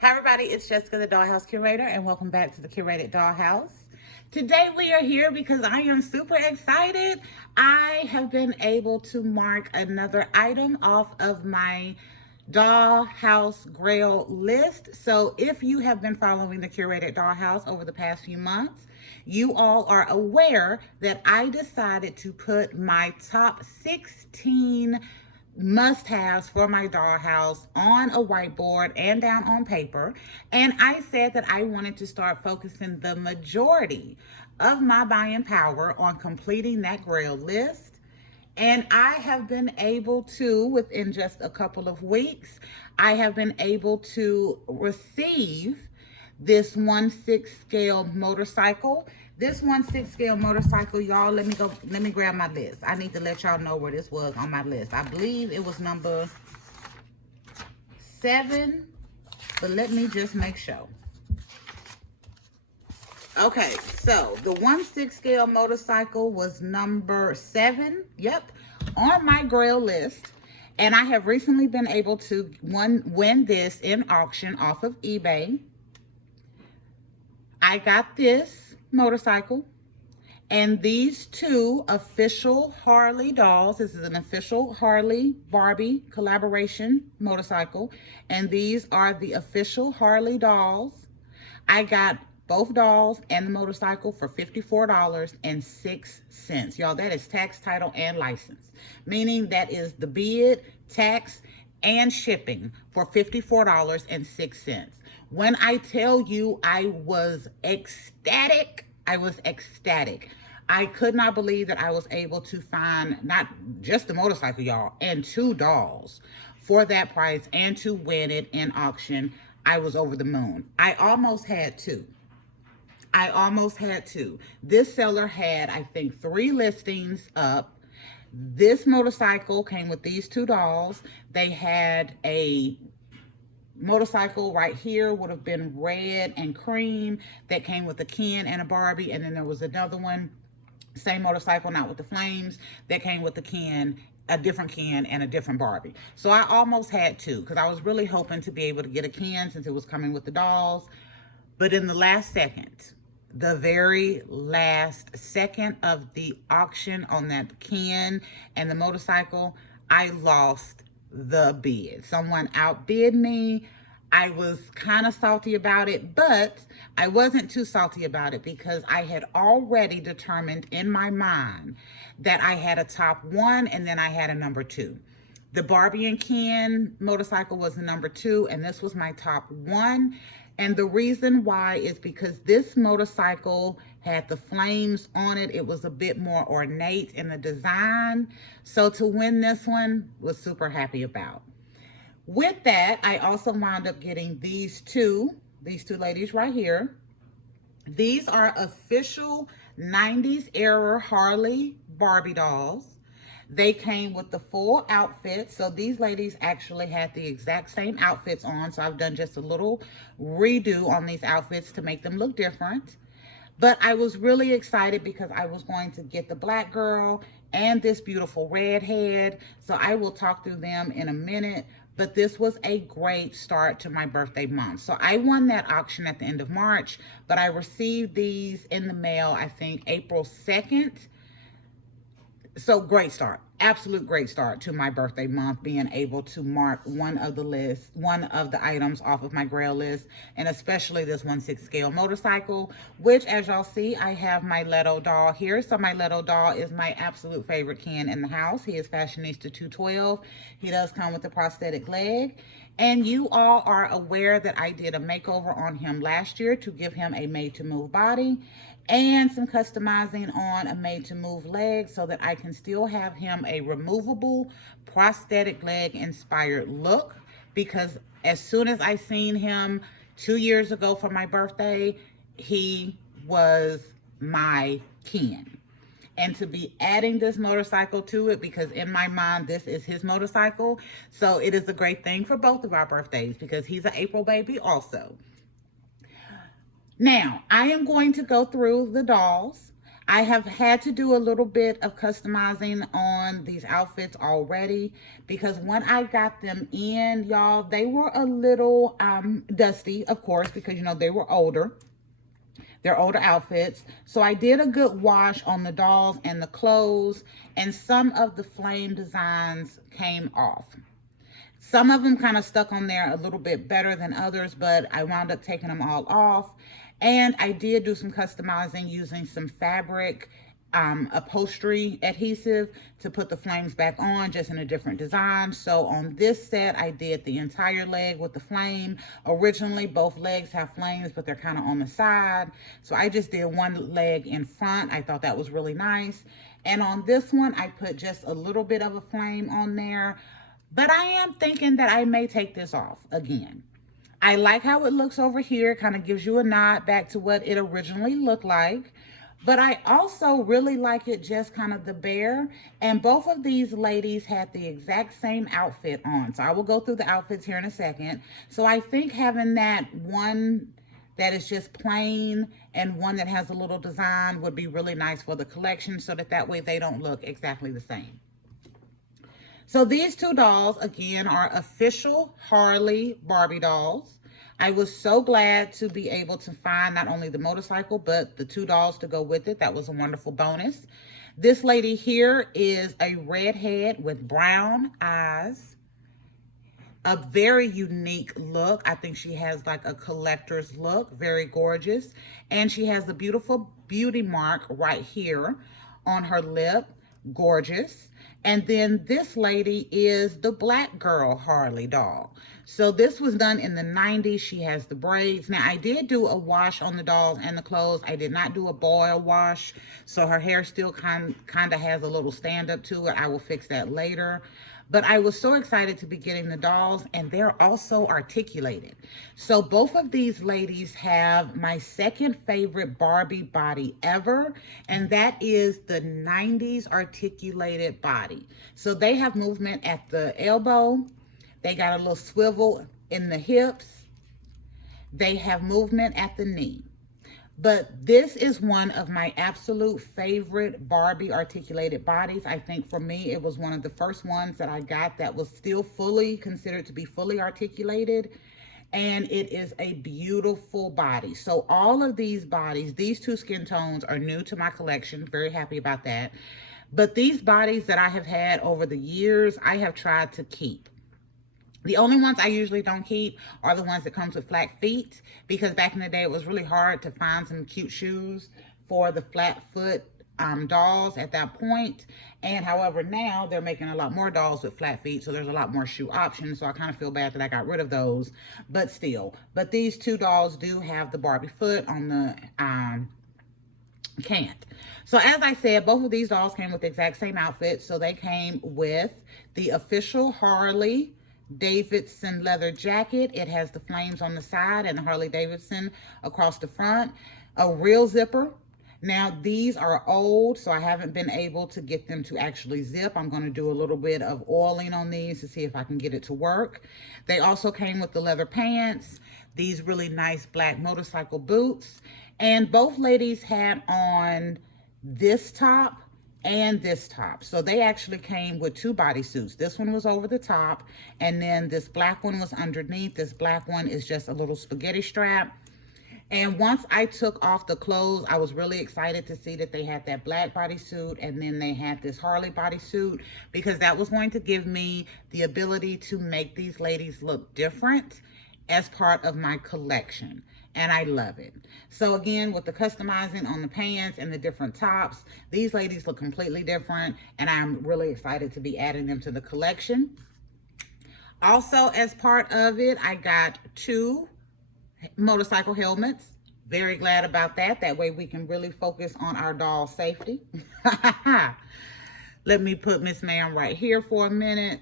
Hi everybody, it's Jessica the Dollhouse Curator and welcome back to the Curated Dollhouse. Today we are here because I am super excited. I have been able to mark another item off of my Dollhouse Grail list. So if you have been following the Curated Dollhouse over the past few months, you all are aware that I decided to put my top 16 must-haves for my dollhouse on a whiteboard and down on paper. And I said that I wanted to start focusing the majority of my buying power on completing that Grail list. And I have been able to, within just a couple of weeks, I have been able to receive this 1/6 scale motorcycle. This 1/6 scale motorcycle, y'all, let me grab my list. I need to let y'all know where this was on my list. I believe it was number 7, but let me just make sure. Okay, so the 1/6 scale motorcycle was number 7, yep, on my Grail list. And I have recently been able to win this in auction off of eBay. I got this motorcycle and these two official Harley dolls. This is an official Harley Barbie collaboration motorcycle, and these are the official Harley dolls. I got both dolls and the motorcycle for $54.06. Y'all, that is tax, title, and license, meaning that is the bid, tax, and shipping for $54.06. When I tell you I was ecstatic, I was ecstatic. I could not believe that I was able to find not just the motorcycle, y'all, and 2 dolls for that price and to win it in auction. I was over the moon. I almost had 2. This seller had, I think, 3 listings up. This motorcycle came with these 2 dolls. They had a motorcycle right here, would have been red and cream, that came with a Ken and a Barbie. And then there was another one, same motorcycle, not with the flames, that came with the Ken, a different Ken and a different Barbie. So I almost had 2 because I was really hoping to be able to get a Ken since it was coming with the dolls. But in the last second, the very last second of the auction on that Ken and the motorcycle, I lost the bid. Someone outbid me. I was kind of salty about it, but I wasn't too salty about it because I had already determined in my mind that I had a top 1 and then I had a number 2. The Barbie and Ken motorcycle was the number 2, and this was my top 1. And the reason why is because this motorcycle had the flames on it. It was a bit more ornate in the design. So to win this one, was super happy about. With that, I also wound up getting these two ladies right here. These are official 90s era Harley Barbie dolls. They came with the full outfit. So these ladies actually had the exact same outfits on. So I've done just a little redo on these outfits to make them look different. But I was really excited because I was going to get the black girl and this beautiful redhead. So I will talk through them in a minute. But this was a great start to my birthday month. So I won that auction at the end of March, but I received these in the mail, I think, April 2nd. So great start, absolute great start to my birthday month, being able to mark one of the items off of my Grail list, and especially this 1/6 scale motorcycle, which, as y'all see, I have my Leto doll here. So my Leto doll is my absolute favorite Ken in the house. He is Fashionista 212. He does come with a prosthetic leg. And you all are aware that I did a makeover on him last year to give him a made-to-move body and some customizing on a made-to-move leg so that I can still have him a removable prosthetic leg inspired look, because as soon as I seen him 2 years ago for my birthday, he was my Ken. And to be adding this motorcycle to it, because in my mind, this is his motorcycle. So it is a great thing for both of our birthdays because he's an April baby also. Now, I am going to go through the dolls. I have had to do a little bit of customizing on these outfits already because when I got them in, y'all, they were a little dusty, of course, because, you know, they were older. They're older outfits. So I did a good wash on the dolls and the clothes, and some of the flame designs came off. Some of them kind of stuck on there a little bit better than others, but I wound up taking them all off. And I did do some customizing using some fabric upholstery adhesive to put the flames back on, just in a different design. So on this set, I did the entire leg with the flame. Originally, both legs have flames, but they're kind of on the side. So I just did one leg in front. I thought that was really nice. And on this one, I put just a little bit of a flame on there. But I am thinking that I may take this off again. I like how it looks over here. Kind of gives you a nod back to what it originally looked like. But I also really like it just kind of the bare. And both of these ladies had the exact same outfit on. So I will go through the outfits here in a second. So I think having that one that is just plain and one that has a little design would be really nice for the collection, so that way they don't look exactly the same. So these two dolls, again, are official Harley Barbie dolls. I was so glad to be able to find not only the motorcycle, but the two dolls to go with it. That was a wonderful bonus. This lady here is a redhead with brown eyes. A very unique look. I think she has like a collector's look, very gorgeous. And she has a beautiful beauty mark right here on her lip, gorgeous. And then this lady is the Black Girl Harley doll. So this was done in the 90s. She has the braids. Now, I did do a wash on the dolls and the clothes. I did not do a boil wash, so her hair still kind of has a little stand up to it. I will fix that later. But I was so excited to be getting the dolls, and they're also articulated. So both of these ladies have my second favorite Barbie body ever, and that is the 90s articulated body. So they have movement at the elbow. They got a little swivel in the hips. They have movement at the knee. But this is one of my absolute favorite Barbie articulated bodies. I think for me, it was one of the first ones that I got that was still fully considered to be fully articulated. And it is a beautiful body. So all of these bodies, these two skin tones are new to my collection. Very happy about that. But these bodies that I have had over the years, I have tried to keep. The only ones I usually don't keep are the ones that comes with flat feet, because back in the day, it was really hard to find some cute shoes for the flat foot dolls at that point. And however, now they're making a lot more dolls with flat feet, so there's a lot more shoe options. So I kind of feel bad that I got rid of those, but still. But these two dolls do have the Barbie foot on the can't. So as I said, both of these dolls came with the exact same outfit. So they came with the official Harley Davidson leather jacket. It has the flames on the side and the Harley Davidson across the front. A real zipper. Now these are old, so I haven't been able to get them to actually zip. I'm going to do a little bit of oiling on these to see if I can get it to work. They also came with the leather pants, these really nice black motorcycle boots, and both ladies had on this top and this top. So they actually came with two bodysuits. This one was over the top, and then this black one was underneath. This black one is just a little spaghetti strap. And once I took off the clothes, I was really excited to see that they had that black bodysuit, and then they had this Harley bodysuit, because that was going to give me the ability to make these ladies look different as part of my collection. And I love it. So again, with the customizing on the pants and the different tops, these ladies look completely different, and I'm really excited to be adding them to the collection. Also, as part of it, I got two motorcycle helmets. Very glad about that. That way we can really focus on our doll safety. Let me put Miss Ma'am right here for a minute,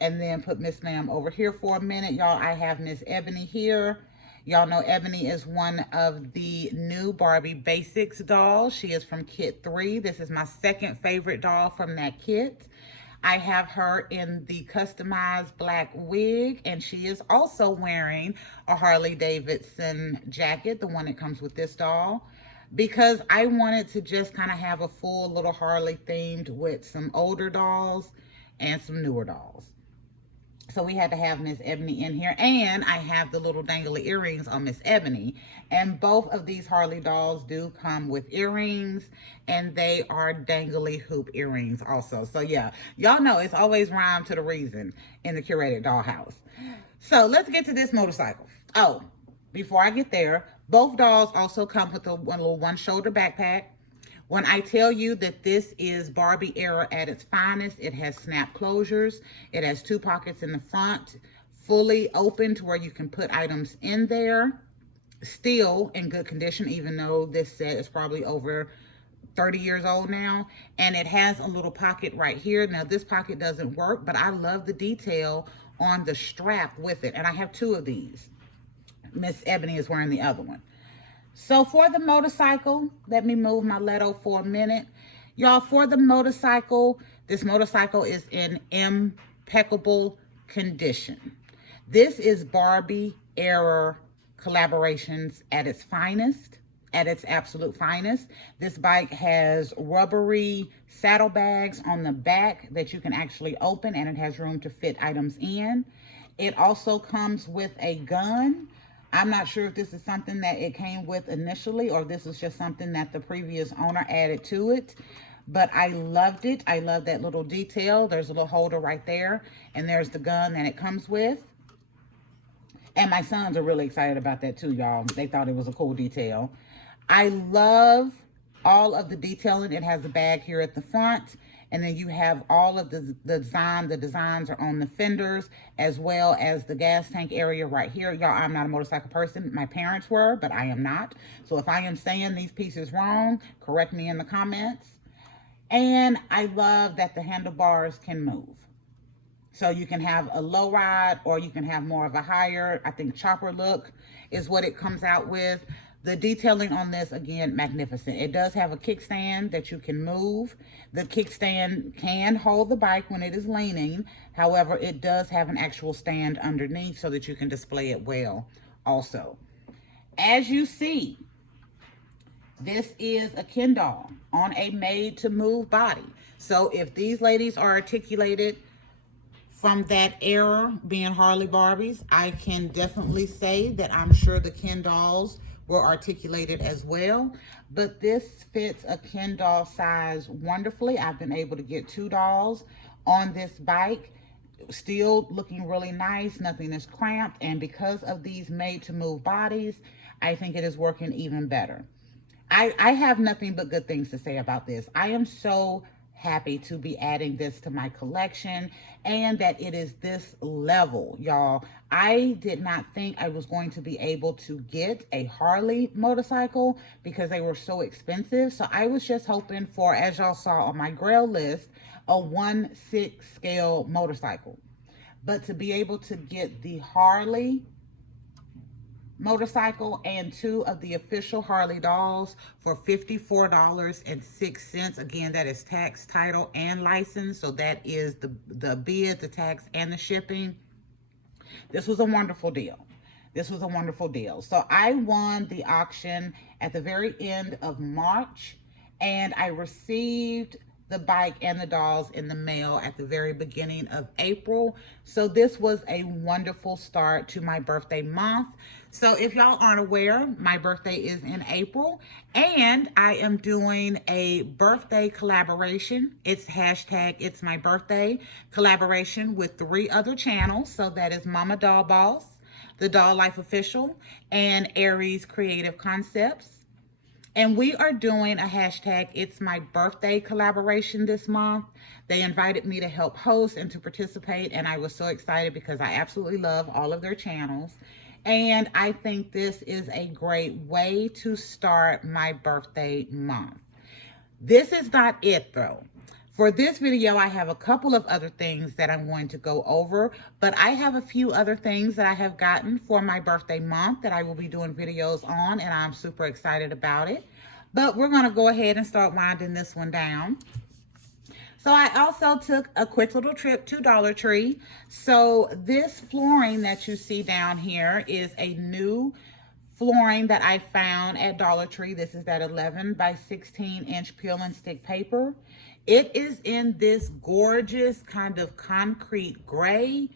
and then put Miss Ma'am over here for a minute. Y'all, I have Miss Ebony here. Y'all know Ebony is one of the new Barbie Basics dolls. She is from kit 3. This is my second favorite doll from that kit. I have her in the customized black wig, and she is also wearing a Harley Davidson jacket, the one that comes with this doll. because I wanted to just kind of have a full little Harley themed with some older dolls and some newer dolls. So we had to have Miss Ebony in here. And I have the little dangly earrings on Miss Ebony. And both of these Harley dolls do come with earrings. And they are dangly hoop earrings also. So yeah, y'all know it's always rhyme to the reason in the curated dollhouse. So let's get to this motorcycle. Oh, before I get there, both dolls also come with a little one shoulder backpack. When I tell you that this is Barbie era at its finest, it has snap closures. It has 2 pockets in the front, fully open to where you can put items in there. Still in good condition, even though this set is probably over 30 years old now. And it has a little pocket right here. Now this pocket doesn't work, but I love the detail on the strap with it. And I have 2 of these. Miss Ebony is wearing the other one. So for the motorcycle, let me move my Leto for a minute. Y'all, for the motorcycle, this motorcycle is in impeccable condition. This is Barbie era collaborations at its finest, at its absolute finest. This bike has rubbery saddlebags on the back that you can actually open, and it has room to fit items in. It also comes with a gun. I'm not sure if this is something that it came with initially or this is just something that the previous owner added to it. But I loved it. I love that little detail. There's a little holder right there. And there's the gun that it comes with. And my sons are really excited about that too, y'all. They thought it was a cool detail. I love all of the detailing. It has a bag here at the front. And then you have all of the design. The designs are on the fenders as well as the gas tank area right here. Y'all, I'm not a motorcycle person. My parents were, but I am not. So if I am saying these pieces wrong, correct me in the comments. And I love that the handlebars can move. So you can have a low ride or you can have more of a higher, I think chopper look is what it comes out with. The detailing on this, again, magnificent. It does have a kickstand that you can move. The kickstand can hold the bike when it is leaning. However, it does have an actual stand underneath so that you can display it well also. As you see, this is a Ken doll on a made-to-move body. So if these ladies are articulated from that era, being Harley Barbies, I can definitely say that I'm sure the Ken dolls were articulated as well, but this fits a Ken doll size wonderfully. I've been able to get 2 dolls on this bike, still looking really nice. Nothing is cramped, and because of these made to move bodies, I think it is working even better. I have nothing but good things to say about this. I am so happy to be adding this to my collection and that it is this level, y'all. I did not think I was going to be able to get a Harley motorcycle because they were so expensive. So I was just hoping for, as y'all saw on my Grail list, a 1/6 scale motorcycle. But to be able to get the Harley motorcycle and 2 of the official Harley dolls for $54.06. Again, that is tax, title, and license. So that is the bid, the tax, and the shipping. This was a wonderful deal. This was a wonderful deal. So I won the auction at the very end of March, and I received the bike and the dolls in the mail at the very beginning of April. So this was a wonderful start to my birthday month. So if y'all aren't aware, my birthday is in April, and I am doing a birthday collaboration. It's hashtag It's My Birthday collaboration with 3 other channels. So that is Mama Doll Boss, The Doll Life Official, and Aries Creative Concepts. And we are doing a hashtag It's My Birthday collaboration this month. They invited me to help host and to participate, and I was so excited because I absolutely love all of their channels. And I think this is a great way to start my birthday month. This is not it though. For this video, I have a couple of other things that I'm going to go over, but I have a few other things that I have gotten for my birthday month that I will be doing videos on, and I'm super excited about it. But we're going to go ahead and start winding this one down. So I also took a quick little trip to Dollar Tree. So this flooring that you see down here is a new flooring that I found at Dollar Tree. This is that 11 by 16 inch peel and stick paper. It is in this gorgeous kind of concrete gray,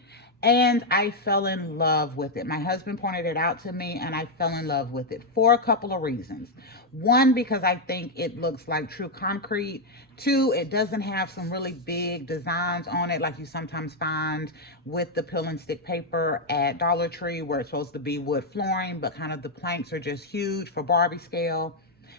and I fell in love with it. My husband pointed it out to me, and I fell in love with it for a couple of reasons. One, because I think it looks like true concrete. Two, it doesn't have some really big designs on it like you sometimes find with the peel and stick paper at Dollar Tree, where it's supposed to be wood flooring, but kind of the planks are just huge for Barbie scale.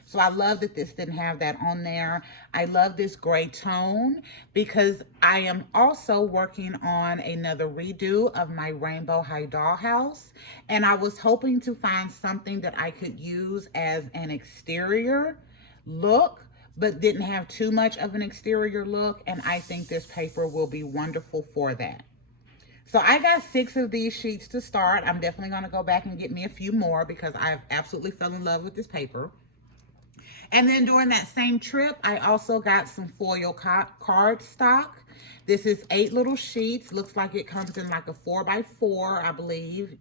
So I love that this didn't have that on there. I love this gray tone because I am also working on another redo of my Rainbow High Dollhouse. And I was hoping to find something that I could use as an exterior look, but didn't have too much of an exterior look. And I think this paper will be wonderful for that. So I got 6 of these sheets to start. I'm definitely going to go back and get me a few more because I've absolutely fell in love with this paper. And then during that same trip, I also got some foil card stock. This is 8 little sheets. Looks like it comes in like a 4x4, I believe.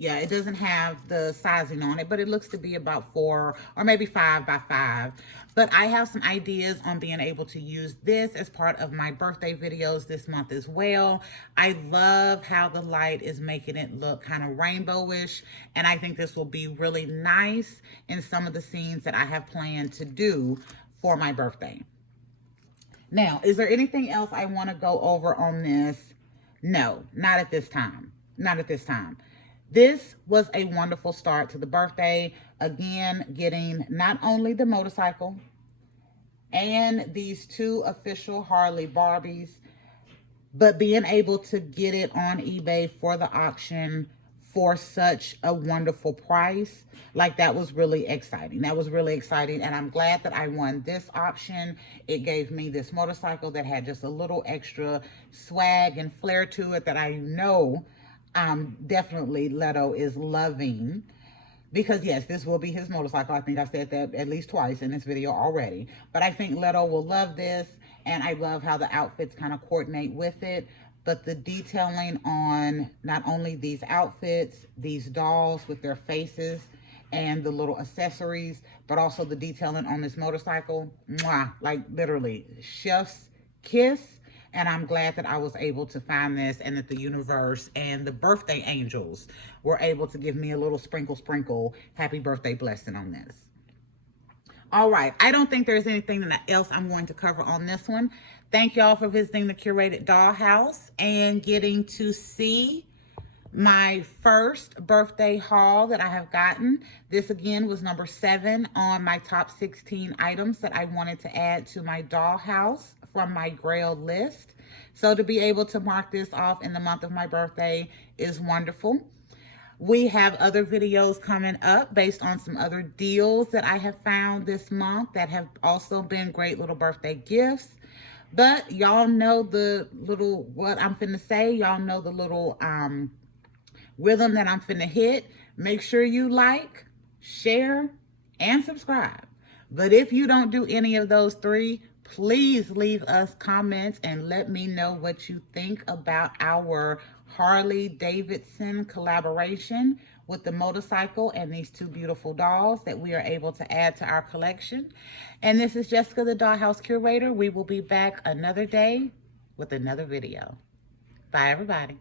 Yeah, it doesn't have the sizing on it, but it looks to be about 4 or maybe 5x5. But I have some ideas on being able to use this as part of my birthday videos this month as well. I love how the light is making it look kind of rainbowish, and I think this will be really nice in some of the scenes that I have planned to do for my birthday. Now, is there anything else I want to go over on this? No, not at this time. Not at this time. This was a wonderful start to the birthday. Again, getting not only the motorcycle and these 2 official Harley Barbies, but being able to get it on eBay for the auction for such a wonderful price. Like, that was really exciting. That was really exciting. And I'm glad that I won this option. It gave me this motorcycle that had just a little extra swag and flair to it that I know definitely Leto is loving, because yes, this will be his motorcycle. I think I've said that at least twice in this video already, but I think Leto will love this, and I love how the outfits kind of coordinate with it. But the detailing on not only these outfits, these dolls with their faces and the little accessories, but also the detailing on this motorcycle, mwah, like literally chef's kiss. And I'm glad that I was able to find this, and that the universe and the birthday angels were able to give me a little sprinkle happy birthday blessing on this. All right, I don't think there's anything else I'm going to cover on this one. Thank y'all for visiting the Curated Dollhouse and getting to see my first birthday haul that I have gotten. This again was number 7 on my top 16 items that I wanted to add to my dollhouse from my Grail list. So to be able to mark this off in the month of my birthday is wonderful. We have other videos coming up based on some other deals that I have found this month that have also been great little birthday gifts. But y'all know the little, what I'm finna say, y'all know the little rhythm that I'm finna hit. Make sure you like, share, and subscribe. But if you don't do any of those 3, please leave us comments and let me know what you think about our Harley Davidson collaboration with the motorcycle and these 2 beautiful dolls that we are able to add to our collection. And this is Jessica, the Dollhouse Curator. We will be back another day with another video. Bye, everybody.